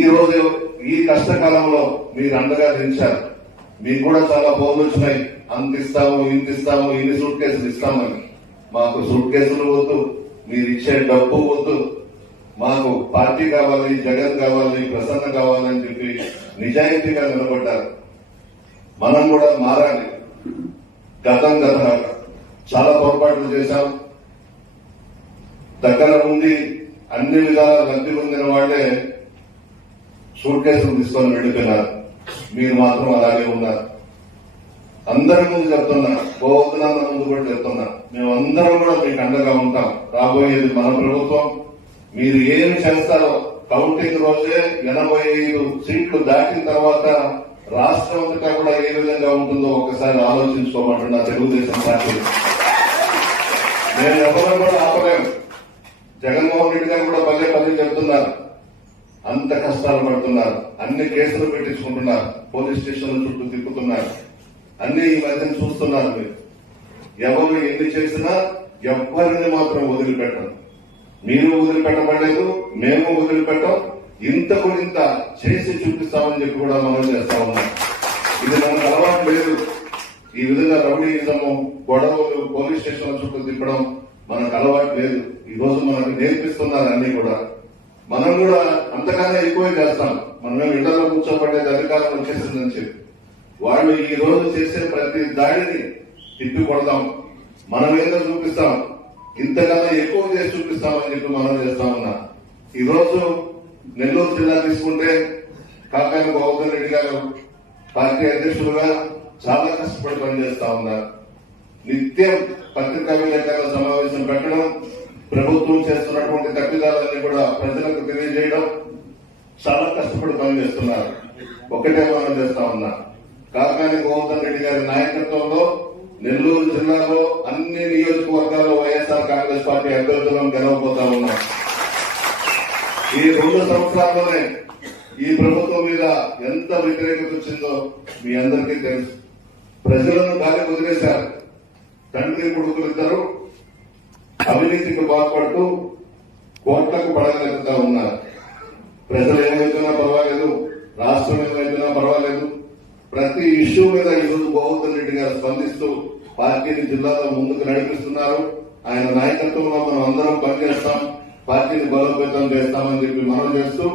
ఈ రోజు ఈ కష్టకాలంలో మీరు అండగా నిలిచారు. మీకు కూడా చాలా ఫోన్లు వచ్చినాయి, అంత ఇస్తాము ఇంత ఇస్తాము ఇన్ని సూట్ కేసులు ఇస్తామని. మాకు సూట్ కేసులు వద్దు, మీరు ఇచ్చే డబ్బు వద్దు, మాకు పార్టీ కావాలి, జగన్ కావాలి, ప్రసన్న కావాలని చెప్పి నిజాయితీగా నిలబడ్డారు. మనం కూడా మారాలి. గతం చాలా పొరపాట్లు చేశాం. దగ్గర ఉండి అన్ని విధాల లబ్ధి పొందిన వాళ్లే సూట్ కేసులు తీసుకొని వెళ్ళిపోయినారు. మీరు మాత్రం అలాగే ఉన్నారు. అందరి ముందు చెప్తున్నా, పోతున్నాన్న ముందు కూడా చెప్తున్నా, మేమందరం కూడా మీకు అండగా ఉంటాం. రాబోయేది మన ప్రభుత్వం. మీరు ఏమి చేస్తారో కౌంటింగ్ రోజే 85 సీట్లు దాటిన తర్వాత రాష్ట్రం అంతటా కూడా ఏ విధంగా ఉంటుందో ఒకసారి ఆలోచించుకోమంటున్నా తెలుగుదేశం పార్టీ. నేను ఎవరు కూడా ఆపలేము. జగన్మోహన్ రెడ్డి గారు కూడా పదే చెప్తున్నారు, అంత కష్టాలు పడుతున్నారు, అన్ని కేసులు పెట్టించుకుంటున్నారు, పోలీస్ స్టేషన్ల చుట్టూ తిప్పుతున్నారు, అన్ని ఈ మధ్యన చూస్తున్నారు. మీరు ఎవరు ఎన్ని చేసినా ఎవరిని మాత్రం వదిలిపెట్టరు. మీరు వదిలిపెట్టబడలేదు, మేము వదిలిపెట్టాం. ఇంతకు ఇంత చేసి చూపిస్తామని చెప్పి కూడా మనం చేస్తా ఉన్నాం. ఇది మనకు అలవాటు లేదు. ఈ విధంగా రౌడీయిజము, గొడవలు, పోలీస్ స్టేషన్ల చుట్టూ తిప్పడం మనకు అలవాటు లేదు. ఈ రోజు మనకు నేర్పిస్తున్నారు అన్ని కూడా. మనం కూడా అంతకన్నా ఎక్కువే చేస్తాం. మనం ఇళ్లలో కూర్చోబడేది అధికారం వచ్చేసిందని చెప్పి వాళ్ళు ఈ రోజు చేసే ప్రతి దాడిని తిప్పి కొడతాం. మనం ఏదో చూపిస్తాం, ఇంతకన్నా ఎక్కువ చేసి చూపిస్తామని చెప్పి మనం చేస్తా ఉన్నా. ఈ రోజు నెల్లూరు జిల్లా తీసుకుంటే కాకాని గోవర్ధన్ రెడ్డి గారు పార్టీ అధ్యక్షులుగా చాలా కష్టపడి పనిచేస్తా ఉన్నారు. నిత్యం పత్రికా విలేకరుల సమావేశం పెట్టడం, ప్రభుత్వం చేస్తున్నటువంటి తప్పిదాలన్నీ కూడా ప్రజలకు తెలియజేయడం, చాలా కష్టపడి పనిచేస్తున్నారు. ఒకటే మనం చేస్తా ఉన్నా, కాకాని గోవర్ధన్ రెడ్డి గారి నాయకత్వంలో నెల్లూరు జిల్లాలో అన్ని నియోజకవర్గాల్లో వైఎస్ఆర్ కాంగ్రెస్ పార్టీ అభ్యర్థులను గెలవబోతా ఉన్నాం. ఈ 2 సంవత్సరాల్లోనే ఈ ప్రభుత్వం మీద ఎంత వ్యతిరేకత వచ్చిందో మీ అందరికీ తెలుసు. ప్రజలను గాలి వదిలేశారు. తండ్రి కొడుకులిద్దరూ అవినీతికి బాధపడుతూ కోట్లకు పడగలుగుతా ఉన్నారు. ప్రజలు ఏమైతున్నా పర్వాలేదు, రాష్ట్రం ఏమైతున్నా పర్వాలేదు, ప్రతి ఇష్యూ మీద ఈరోజు గోవర్ధన్ రెడ్డి గారు స్పందిస్తూ పార్టీని జిల్లాలో ముందుకు నడిపిస్తున్నారు. ఆయన నాయకత్వంలో మనం అందరం పనిచేస్తాం, పార్టీని బలోపేతం చేస్తామని చెప్పి మనం చేస్తూ